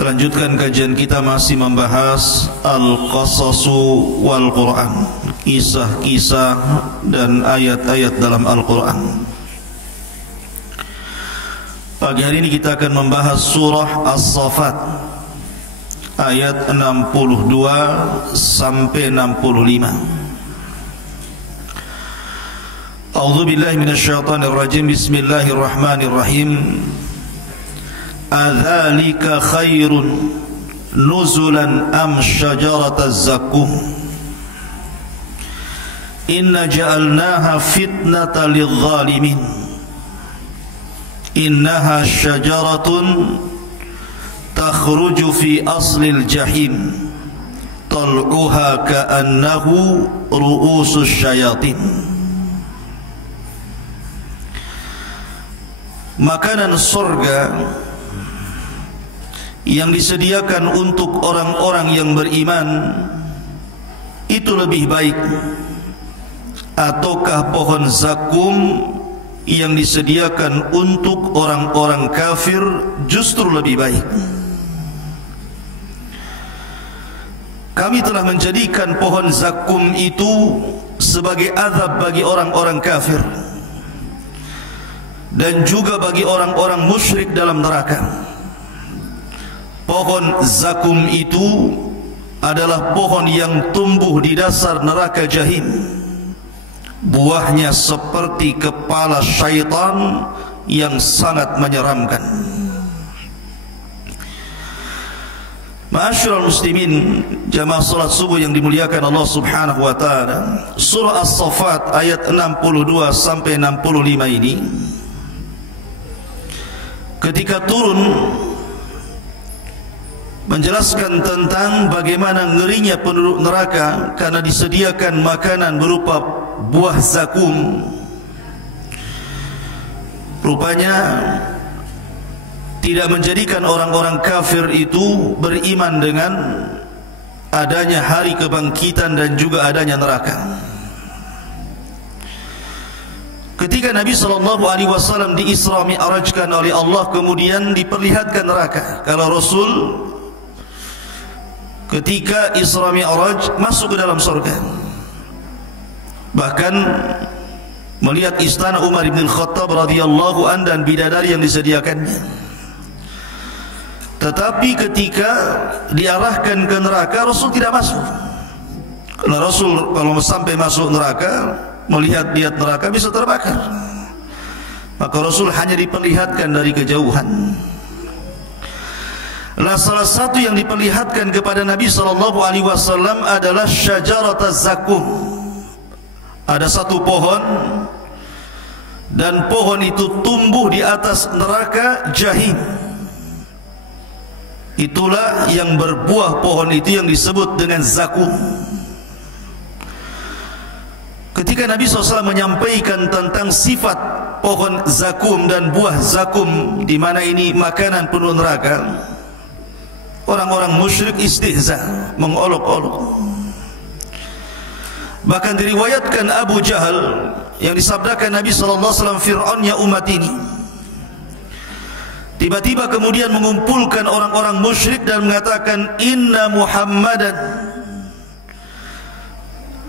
Lanjutkan kajian kita masih membahas Al-Qasasu wal Quran, kisah-kisah dan ayat-ayat dalam Al-Quran. Pagi hari ini kita akan membahas surah As-Saffat ayat 62 sampai 65. A'udzu billahi minasyaitonir rajim. Bismillahirrahmanirrahim. Adzalika khairun nuzulan am syajarataz zakum inna ja'alnaha fitnatan lidh-dhalimin innaha syajaratun takhruju fi aslil jahim tal'uha ka'annahu ru'usus syayatin. Makanan surga yang disediakan untuk orang-orang yang beriman itu lebih baik, ataukah pohon zakum yang disediakan untuk orang-orang kafir justru lebih baik? Kami telah menjadikan pohon zakum itu sebagai azab bagi orang-orang kafir dan juga bagi orang-orang musyrik dalam neraka. Pohon zakum itu adalah pohon yang tumbuh di dasar neraka jahim. Buahnya seperti kepala syaitan yang sangat menyeramkan. Ma'asyiral muslimin, jamaah salat subuh yang dimuliakan Allah Subhanahu wa taala. Surah As-Saffat ayat 62 sampai 65 ini ketika turun menjelaskan tentang bagaimana ngerinya penduduk neraka karena disediakan makanan berupa buah zakum. Rupanya tidak menjadikan orang-orang kafir itu beriman dengan adanya hari kebangkitan dan juga adanya neraka. Ketika Nabi SAW di Isra Mi'rajkan oleh Allah, kemudian diperlihatkan neraka. Kalau Rasul ketika Isra Mi'raj masuk ke dalam surga, bahkan melihat istana Umar bin Khattab radhiyallahu an dan bidadari yang disediakannya. Tetapi ketika diarahkan ke neraka, Rasul tidak masuk. Karena Rasul kalau sampai masuk neraka, melihat neraka bisa terbakar. Maka Rasul hanya diperlihatkan dari kejauhan. Nah, salah satu yang diperlihatkan kepada Nabi SAW adalah syajarataz zakum. Ada satu pohon, dan pohon itu tumbuh di atas neraka jahim. Itulah yang berbuah pohon itu yang disebut dengan zakum. Ketika Nabi SAW menyampaikan tentang sifat pohon zakum dan buah zakum, di mana ini makanan penuh neraka, orang-orang musyrik istihza, mengolok-olok. Bahkan diriwayatkan Abu Jahal yang disabdakan Nabi SAW, Fir'aunnya umat ini, tiba-tiba kemudian mengumpulkan orang-orang musyrik dan mengatakan, Inna Muhammadan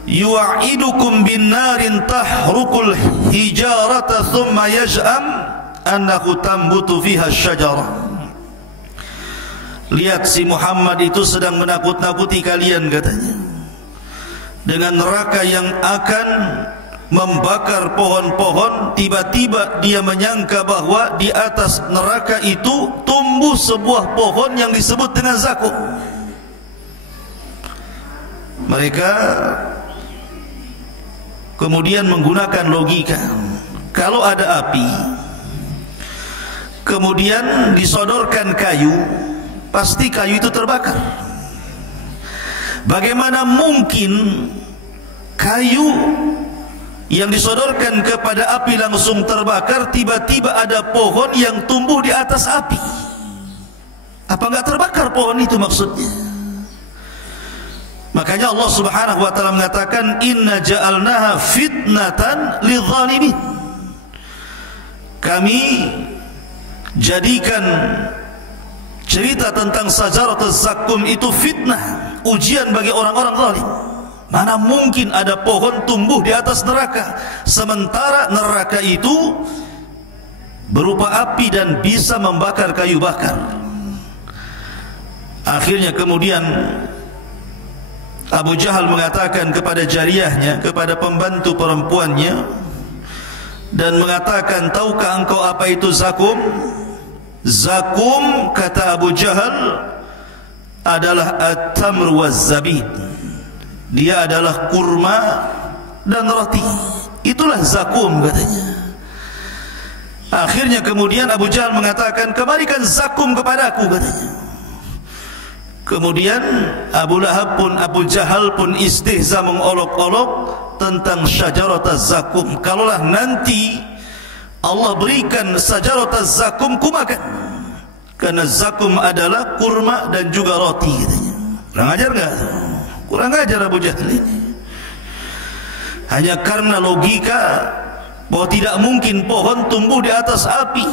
yu'idukum bin narin tahrukul hijarata thumma yaj'am annahu tambutu fiha syajarah. Lihat, si Muhammad itu sedang menakut-nakuti kalian, katanya, dengan neraka yang akan membakar pohon-pohon. Tiba-tiba dia menyangka bahwa di atas neraka itu tumbuh sebuah pohon yang disebut dengan zakum. Mereka kemudian menggunakan logika. Kalau ada api, kemudian disodorkan kayu, pasti kayu itu terbakar. Bagaimana mungkin kayu yang disodorkan kepada api langsung terbakar, tiba-tiba ada pohon yang tumbuh di atas api? Apa enggak terbakar pohon itu maksudnya? Makanya Allah Subhanahu wa taala mengatakan inna ja'alnaha fitnatan lidzalimin. Kami jadikan cerita tentang Sajaratuz Zakum itu fitnah, ujian bagi orang-orang zalim. Mana mungkin ada pohon tumbuh di atas neraka, sementara neraka itu berupa api dan bisa membakar kayu bakar. Akhirnya kemudian Abu Jahal mengatakan kepada jariyahnya, kepada pembantu perempuannya, dan mengatakan, tahukah engkau apa itu zakum? Zakum, kata Abu Jahal, adalah at-tamr waz-zabib. Dia adalah kurma dan roti. Itulah zakum, katanya. Akhirnya kemudian Abu Jahal mengatakan, kembalikan zakum kepadaku, katanya. Kemudian Abu Lahab pun, Abu Jahal pun istihza, mengolok-olok tentang Syajaratuz Zakum. Kalaulah nanti Allah berikan Syajaratuz Zakum, ku makan, karena zakum adalah kurma dan juga roti, katanya. Kurang ajar enggak? Kurang ajar Abu Jahal ini. Hanya karena logika bahwa tidak mungkin pohon tumbuh di atas api,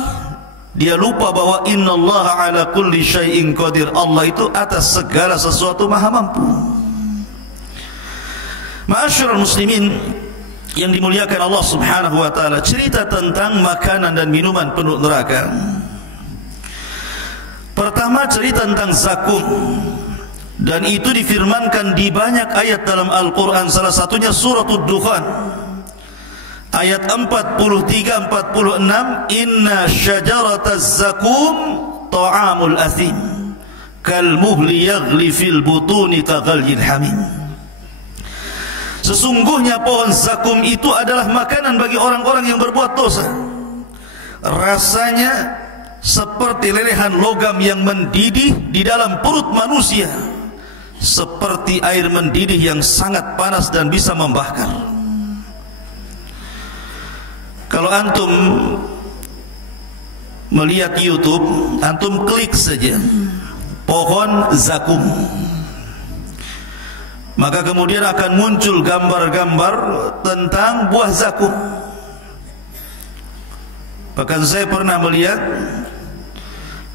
dia lupa bahwa innallaha ala kulli syai'in qadir. Allah itu atas segala sesuatu maha mampu. Ma'asyiral muslimin yang dimuliakan Allah Subhanahu wa taala, cerita tentang makanan dan minuman penduduk neraka. Pertama, cerita tentang zakum, dan itu difirmankan di banyak ayat dalam Al-Qur'an. Salah satunya surat Ad-Dukhan ayat 43-46, inna syajarataz zakum ta'amul athim kalmuhli yaghli fil butuni kaghalyil hamim. Sesungguhnya pohon zakum itu adalah makanan bagi orang-orang yang berbuat dosa. Rasanya seperti lelehan logam yang mendidih di dalam perut manusia, seperti air mendidih yang sangat panas dan bisa membakar. Kalau antum melihat YouTube, antum klik saja pohon zakum, maka kemudian akan muncul gambar-gambar tentang buah zakum. Bahkan saya pernah melihat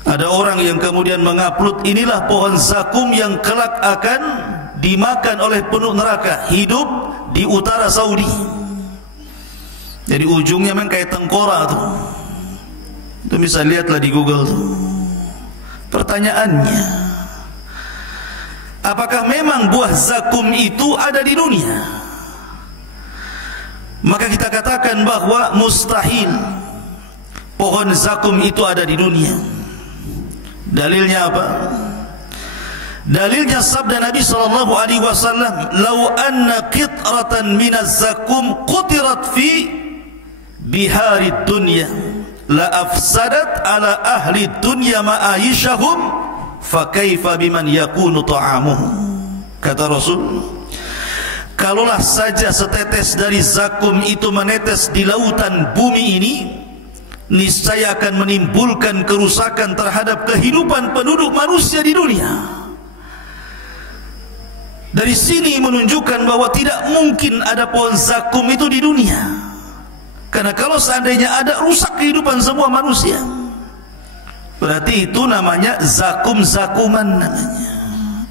ada orang yang kemudian mengupload, inilah pohon zakum yang kelak akan dimakan oleh penduduk neraka, hidup di utara Saudi. Jadi ujungnya memang kayak tengkorak tuh. Itu bisa lihatlah di Google tuh. Pertanyaannya, apakah memang buah zakum itu ada di dunia? Maka kita katakan bahwa mustahil pohon zakum itu ada di dunia. Dalilnya apa? Dalilnya sabda Nabi SAW, "Lau anna qitratan minaz zakum qutirat fi biharid dunya la afsadat ala ahli dunya ma'aishahum fa kaifa biman yakunu ta'amuhum." Kata Rasul, kalaulah saja setetes dari zakum itu menetes di lautan bumi ini, niscaya akan menimbulkan kerusakan terhadap kehidupan penduduk manusia di dunia. Dari sini menunjukkan bahwa tidak mungkin ada pohon zakum itu di dunia. Karena kalau seandainya ada, rusak kehidupan semua manusia. Berarti itu namanya zakum-zakuman namanya,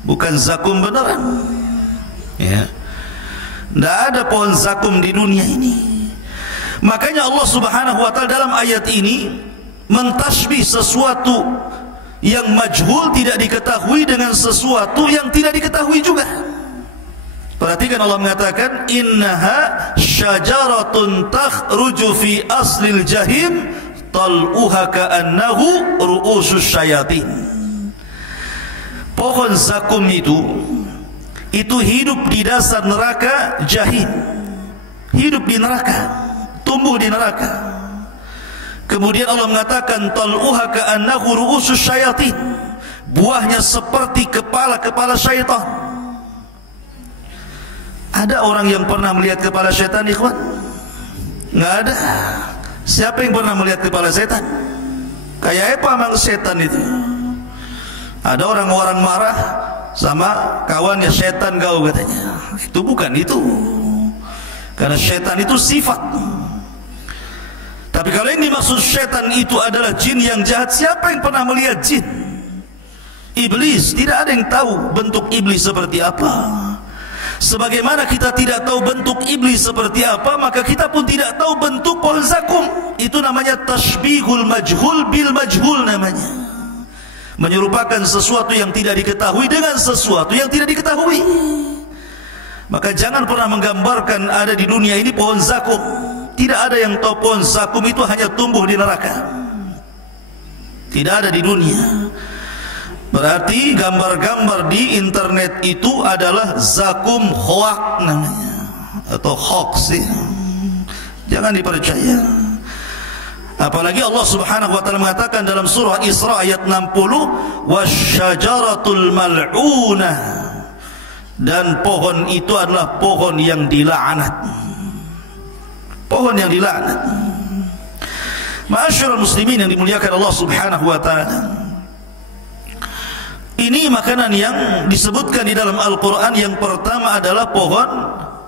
bukan zakum beneran. Ya. Tidak ada pohon zakum di dunia ini. Makanya Allah Subhanahu wa taala dalam ayat ini mentasbih sesuatu yang majhul, tidak diketahui, dengan sesuatu yang tidak diketahui juga. Perhatikan, Allah mengatakan innaha syajaratun takhruju fi aslil jahim tal'uha ka'annahu ru'usus syayatin. Pohon zakum itu hidup di dasar neraka jahim, hidup di neraka, tumbuh di neraka. Kemudian Allah mengatakan tal'uha ka'annahu ru'usus syayatin, buahnya seperti kepala-kepala syaitan. Ada orang yang pernah melihat kepala syaitan, ikhwan? Nggak ada. Siapa yang pernah melihat kepala setan? Kayak apa memang setan itu? Ada orang-orang marah sama kawannya setan kau katanya. Itu bukan itu. Karena setan itu sifat. Tapi kalau yang dimaksud setan itu adalah jin yang jahat, siapa yang pernah melihat jin? Iblis, tidak ada yang tahu bentuk iblis seperti apa. Sebagaimana kita tidak tahu bentuk iblis seperti apa, maka kita pun tidak tahu bentuk pohon zakum. Itu namanya tashbihul majhul bil majhul namanya. Menyerupakan sesuatu yang tidak diketahui dengan sesuatu yang tidak diketahui. Maka jangan pernah menggambarkan ada di dunia ini pohon zakum. Tidak ada yang tahu pohon zakum itu hanya tumbuh di neraka. Tidak ada di dunia. Berarti gambar-gambar di internet itu adalah zakum hoax namanya, atau hoax ya. Jangan dipercaya. Apalagi Allah Subhanahu wa taala mengatakan dalam surah Isra ayat 60, wasyajaratul mal'unah, dan pohon itu adalah pohon yang dilaknat. Pohon yang dilaknat. Ma'asyiral muslimin yang dimuliakan Allah Subhanahu wa taala. Ini makanan yang disebutkan di dalam Al-Qur'an. Yang pertama adalah pohon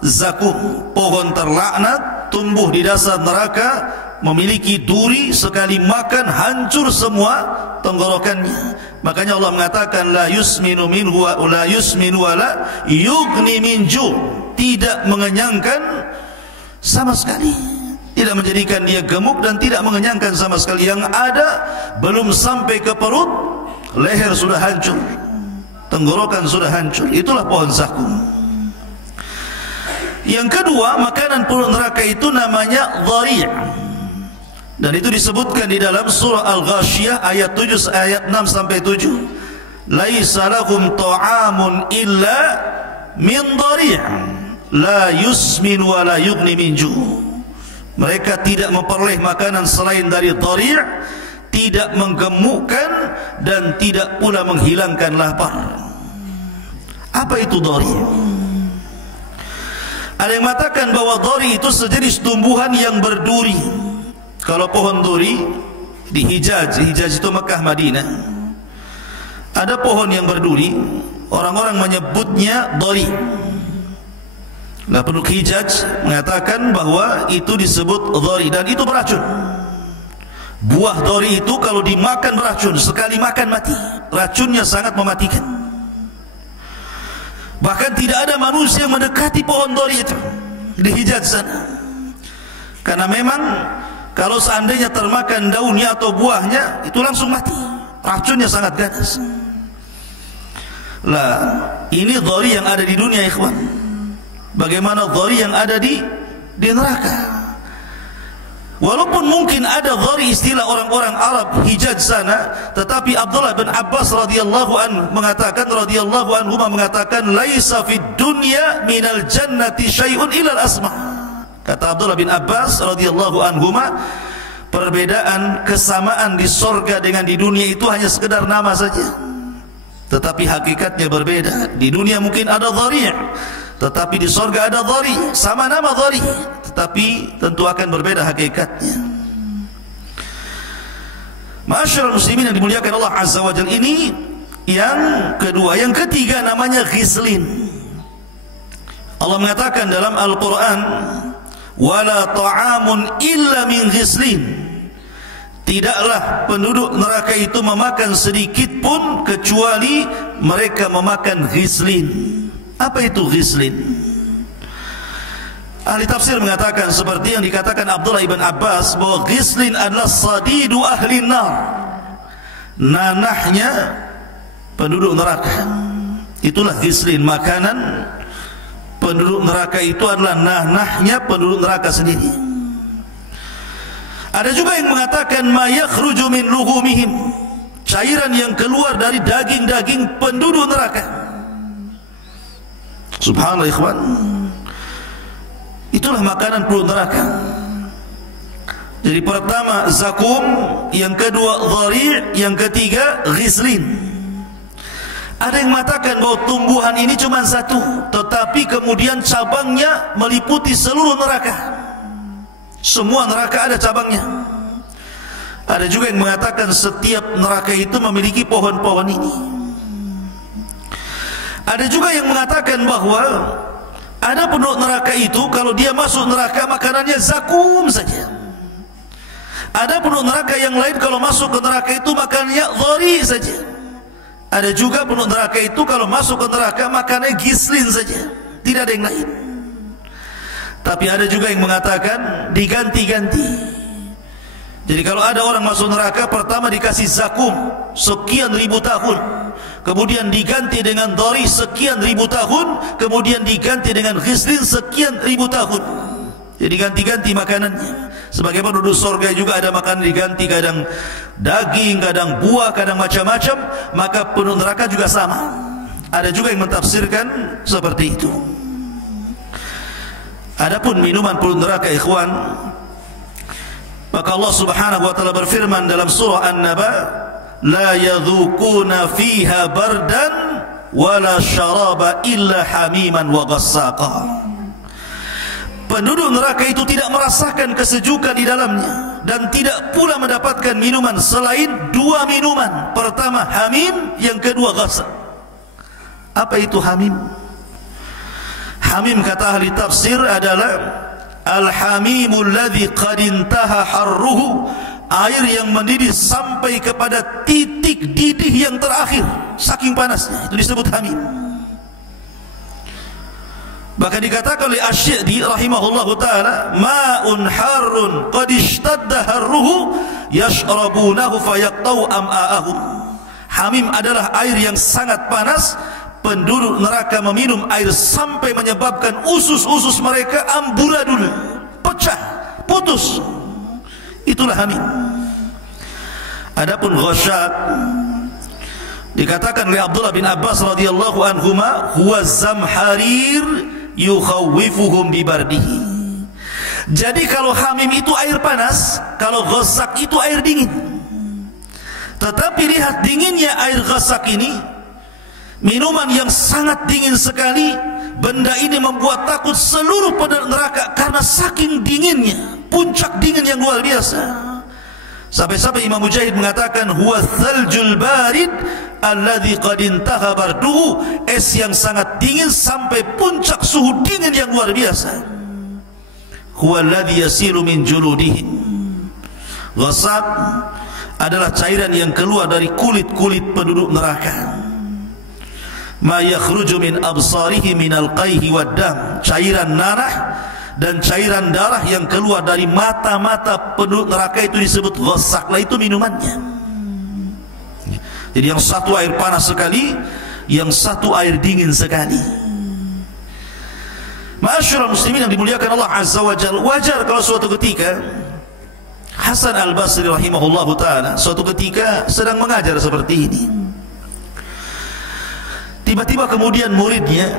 zakum, pohon terlaknat, tumbuh di dasar neraka, memiliki duri, sekali makan hancur semua tenggorokannya. Makanya Allah mengatakan la yusminu minhu wa la yusminu wa la yughni min ju', tidak mengenyangkan sama sekali, tidak menjadikan dia gemuk dan tidak mengenyangkan sama sekali. Yang ada belum sampai ke perut, leher sudah hancur, tenggorokan sudah hancur. Itulah pohon zakum. Yang kedua, makanan penduduk neraka itu namanya dhari'. Dan itu disebutkan di dalam surah Al-Ghashiyah ayat 7 ayat 6 sampai 7. Laisa lahum ta'amun illa min dhari', la yusmin wa la yughni min ju'. Mereka tidak memperoleh makanan selain dari dhari', tidak menggemukkan dan tidak pula menghilangkan lapar. Apa itu dhari'? Ada yang mengatakan bahwa dhari' itu sejenis tumbuhan yang berduri. Kalau pohon duri di Hijaz, Hijaz itu Mekah Madinah, ada pohon yang berduri, orang-orang menyebutnya dhari'. Nah, penduduk Hijaz mengatakan bahwa itu disebut dhari' dan itu beracun. Buah dhari' itu kalau dimakan beracun, sekali makan mati. Racunnya sangat mematikan. Bahkan tidak ada manusia yang mendekati pohon dhari' itu di Hijaz sana. Karena memang kalau seandainya termakan daunnya atau buahnya, itu langsung mati. Racunnya sangat ganas. Lah, ini dhari' yang ada di dunia, ikhwan. Bagaimana dhari' yang ada di neraka? Walaupun mungkin ada dhari' istilah orang-orang Arab Hijaz sana, tetapi Abdullah bin Abbas radhiyallahu anhu mengatakan laisa fid dunya minal jannati syai'un illa al-asma'. Kata Abdullah bin Abbas radhiyallahu anhuma, perbedaan kesamaan di sorga dengan di dunia itu hanya sekedar nama saja, tetapi hakikatnya berbeda. Di dunia mungkin ada dhari', tetapi di sorga ada dhari', sama nama dhari', tetapi tentu akan berbeda hakikatnya. Ma'asyiral muslimin yang dimuliakan Allah Azza wa Jalla, ini yang kedua. Yang ketiga namanya ghislin. Allah mengatakan dalam Al-Quran, wala ta'amun illa min ghislin, tidaklah penduduk neraka itu memakan sedikit pun kecuali mereka memakan ghislin. Apa itu ghislin? Ahli tafsir mengatakan seperti yang dikatakan Abdullah ibn Abbas, bahwa ghislin adalah sadidu ahli nar, nanahnya penduduk neraka. Itulah ghislin, makanan penduduk neraka itu adalah nanahnya penduduk neraka sendiri. Ada juga yang mengatakan ma yakhruju min lughumihim, cairan yang keluar dari daging-daging penduduk neraka. Subhanallah ikhwan, itulah makanan penduduk neraka. Jadi pertama zakum, yang kedua dhari', yang ketiga ghislin. Ada yang mengatakan bahwa tumbuhan ini cuma satu, tetapi kemudian cabangnya meliputi seluruh neraka. Semua neraka ada cabangnya. Ada juga yang mengatakan setiap neraka itu memiliki pohon-pohon ini. Ada juga yang mengatakan bahwa ada penduduk neraka itu kalau dia masuk neraka makanannya zakum saja. Ada penduduk neraka yang lain kalau masuk ke neraka itu makanannya dhari saja. Ada juga penduduk neraka itu kalau masuk ke neraka makanannya gislin saja, tidak ada yang lain. Tapi ada juga yang mengatakan diganti-ganti. Jadi kalau ada orang masuk neraka, pertama dikasih zakum sekian ribu tahun, kemudian diganti dengan dhari sekian ribu tahun, kemudian diganti dengan ghislin sekian ribu tahun. Jadi ganti-ganti makanannya. Sebagaimana penduduk surga juga ada makanan diganti, kadang daging, kadang buah, kadang macam-macam. Maka penduduk neraka juga sama. Ada juga yang mentafsirkan seperti itu. Adapun minuman penduduk neraka, ikhwan, maka Allah Subhanahu wa taala berfirman dalam surah An-Naba, la yadhukuna fiha bardan wala syaraba illa hamiman wa ghassaqa. Penduduk neraka itu tidak merasakan kesejukan di dalamnya dan tidak pula mendapatkan minuman selain dua minuman. Pertama hamim, yang kedua ghassaq. Apa itu hamim? Hamim kata ahli tafsir adalah al-hamimul ladzi qad intaha harruhu, air yang mendidih sampai kepada titik didih yang terakhir, saking panasnya, itu disebut hamim. Bahkan dikatakan oleh Asy-Sya'di rahimahullahu taala, ma'un harrun qad ishtadda harruhu yashrabunahu fayaqtau am'a'ahum. Hamim adalah air yang sangat panas, penduduk neraka meminum air sampai menyebabkan usus-usus mereka amburadul, pecah, putus. Itulah hamim. Adapun ghasyaq dikatakan oleh Abdullah bin Abbas radhiyallahu anhuma, huwa zamharir yukhawwifuhum bibardihi. Jadi kalau hamim itu air panas, kalau ghasyaq itu air dingin. Tetapi lihat dinginnya air ghasyaq ini, minuman yang sangat dingin sekali. Benda ini membuat takut seluruh penduduk neraka karena saking dinginnya, puncak dingin yang luar biasa. Sampai-sampai Imam Mujahid mengatakan, huwa thaljul barid alladzi qad intaha barduhu, es yang sangat dingin sampai puncak suhu dingin yang luar biasa. Huwa alladzi yasilu min juludihim. Ghassaq adalah cairan yang keluar dari kulit-kulit penduduk neraka. Ma yakhruju min absarihi minal qayhi wad dam, cairan nanah dan cairan darah yang keluar dari mata-mata penduduk neraka itu disebut ghassaq. Lah itu minumannya. Jadi yang satu air panas sekali, yang satu air dingin sekali. Ma'asyiral muslimin yang dimuliakan Allah Azza wa Jalla, wajar kalau suatu ketika Hasan Al-Basri rahimahullahu taala suatu ketika sedang mengajar seperti ini, tiba-tiba kemudian muridnya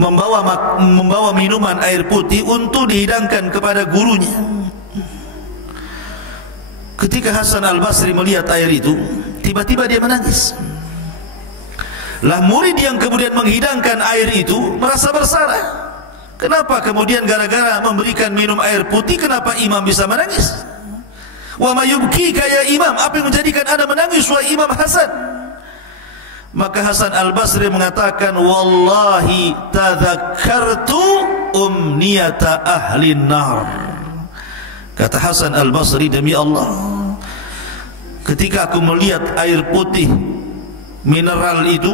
membawa minuman air putih untuk dihidangkan kepada gurunya. Ketika Hasan Al-Basri melihat air itu, tiba-tiba dia menangis. Lah murid yang kemudian menghidangkan air itu merasa bersalah. Kenapa kemudian gara-gara memberikan minum air putih, kenapa imam bisa menangis? Wa ma yubkika ya imam, apa yang menjadikan Anda menangis wahai Imam Hasan? Maka Hasan Al-Basri mengatakan, wallahi tadhakkartu umniyata ahli nar. Kata Hasan Al-Basri, demi Allah, ketika aku melihat air putih mineral itu,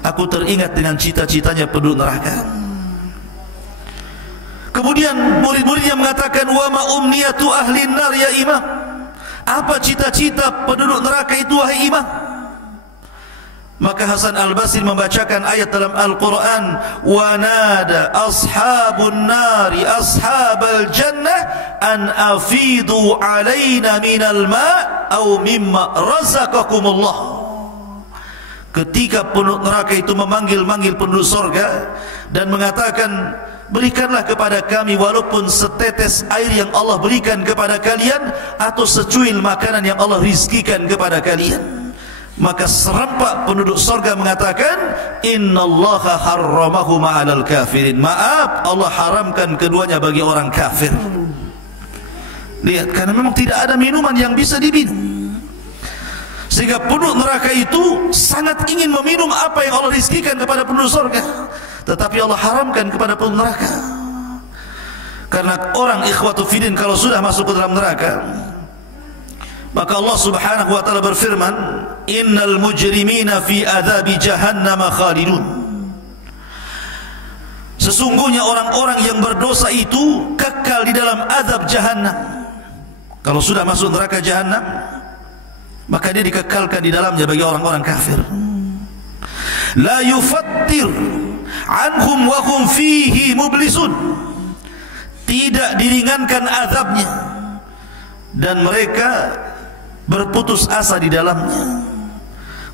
aku teringat dengan cita-citanya penduduk neraka. Kemudian murid-muridnya mengatakan, wa ma umniyatu ahli nar ya imam, apa cita-cita penduduk neraka itu wahai imam? Maka Hasan Al-Basri membacakan ayat dalam Al-Quran, wa nada ashabun nari ashabal jannah an afidu alaina minal ma' au mimma razaqakumullah. Ketika penduduk neraka itu memanggil-manggil penduduk surga dan mengatakan, berikanlah kepada kami walaupun setetes air yang Allah berikan kepada kalian, atau secuil makanan yang Allah rizkikan kepada kalian. Maka serempak penduduk surga mengatakan, innallaha harramahu ma'alal kafirin, maaf, Allah haramkan keduanya bagi orang kafir. Lihat, karena memang tidak ada minuman yang bisa diminum. sehingga penduduk neraka itu sangat ingin meminum apa yang Allah rizkikan kepada penduduk surga, tetapi Allah haramkan kepada penduduk neraka. Karena orang ikhwatu fiddin kalau sudah masuk ke dalam neraka, maka Allah subhanahu wa ta'ala berfirman, innal mujrimina fi adzabi jahannam khalidun. Sesungguhnya orang-orang yang berdosa itu kekal di dalam azab jahannam. Kalau sudah masuk neraka jahannam, maka dia dikekalkan di dalamnya bagi orang-orang kafir. La yufattir anhum wa hum fihi mublisun. Tidak diringankan azabnya dan mereka berputus asa di dalamnya.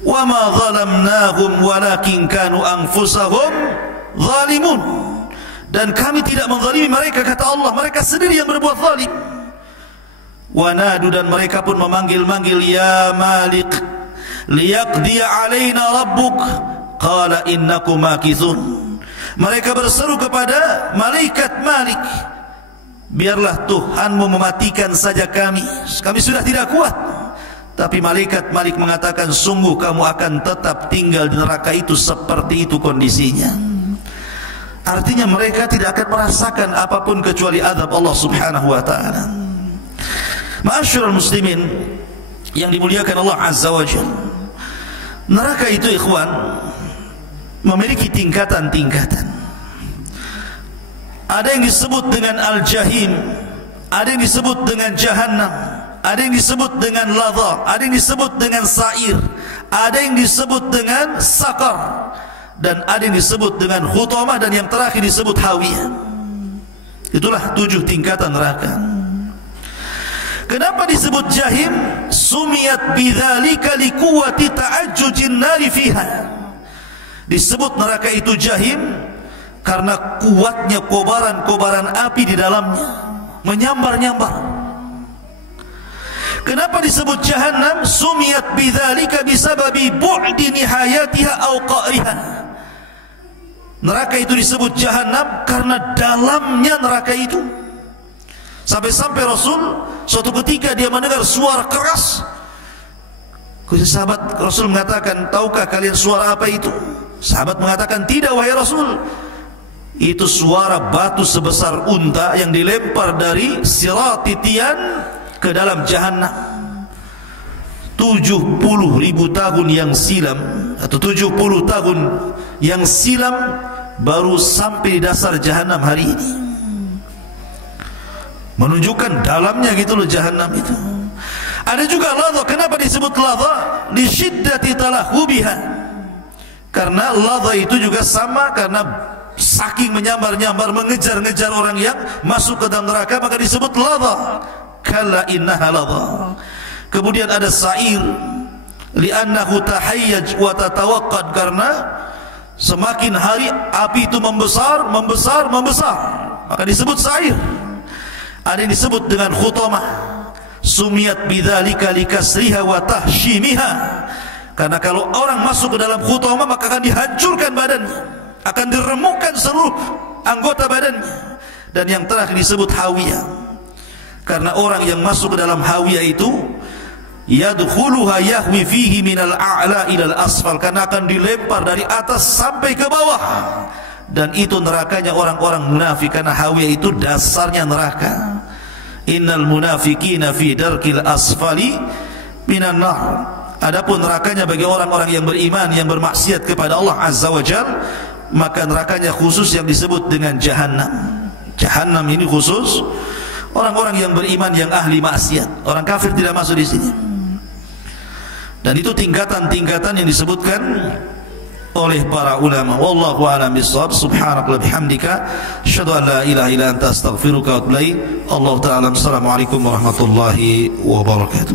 Wa ma zalamnahum walakin kanu anfusahum zalimun. Dan kami tidak menzalimi mereka, kata Allah, mereka sendiri yang berbuat zalim. Wa nadu, dan mereka pun memanggil-manggil, ya Malik liyaqdi alaina rabbuk qala innakum makithun. Mereka berseru kepada malaikat Malik, biarlah Tuhanmu mematikan saja kami sudah tidak kuat. Tapi malaikat Malik mengatakan, sungguh kamu akan tetap tinggal di neraka itu seperti itu kondisinya. Artinya mereka tidak akan merasakan apapun kecuali azab Allah subhanahu wa ta'ala. Ma'asyiral muslimin yang dimuliakan Allah azza wa jalla, neraka itu ikhwan memiliki tingkatan-tingkatan. Ada yang disebut dengan al-jahim, ada yang disebut dengan jahannam, ada yang disebut dengan ladha, ada yang disebut dengan sa'ir, ada yang disebut dengan sakar, dan ada yang disebut dengan khutamah, dan yang terakhir disebut hawiyah. Itulah 7 tingkatan neraka. Kenapa disebut jahim? Sumiyat bidzalika liquwwati ta'ajjujin nari fiha. Disebut neraka itu jahim karena kuatnya kobaran-kobaran api di dalamnya, menyambar-nyambar. Kenapa disebut jahannam? Sumiyat bidzalika bisababi bu'di nihayatiha aw qa'riha. Neraka itu disebut jahannam karena dalamnya neraka itu. Sampai-sampai Rasul suatu ketika dia mendengar suara keras. Sahabat Rasul mengatakan, tahukah kalian suara apa itu? Sahabat mengatakan, tidak wahai Rasul. Itu suara batu sebesar unta yang dilempar dari Sirat Titian ke dalam jahannam. 70.000 tahun yang silam, atau 70 tahun yang silam, baru sampai di dasar jahannam hari ini. Menunjukkan dalamnya gitu loh jahannam itu. Ada juga ladha. Kenapa disebut ladha? Li syiddati talahubiha. Karena ladha itu juga sama, karena saking menyambar-nyambar, mengejar-ngejar orang yang masuk ke dalam neraka, maka disebut ladha. Kalla innaha ladha. Kemudian ada sa'ir, li'annahu tahayyaj wa tatawaqqad, karena semakin hari api itu membesar, maka disebut sa'ir. Ada yang disebut dengan khutamah, sumiyat bidzalika likasriha wa tahshimiha, karena kalau orang masuk ke dalam khutamah maka akan dihancurkan badannya, akan diremukkan seluruh anggota badannya. Dan yang terakhir disebut hawiyah, karena orang yang masuk ke dalam hawiyah itu yadkhuluha yahwi fihi minal a'la ilal asfal, karena akan dilempar dari atas sampai ke bawah. Dan itu nerakanya orang-orang munafik, karena hawiyah itu dasarnya neraka. Innal munafiqina fi darkil asfali minan nar. Adapun nerakanya bagi orang-orang yang beriman, yang bermaksiat kepada Allah azza wa jalla, maka nerakanya khusus yang disebut dengan jahannam. Jahannam ini khusus orang-orang yang beriman, yang ahli maksiat. Orang kafir tidak masuk di sini. Dan itu tingkatan-tingkatan yang disebutkan oleh para ulama. Wallahu a'lam bissawab. Subhanakallahumma bihamdika asyhadu an la ilaha illa anta astaghfiruka wa atubu ilaik. Allahu ta'ala. Assalamualaikum warahmatullahi wabarakatuh.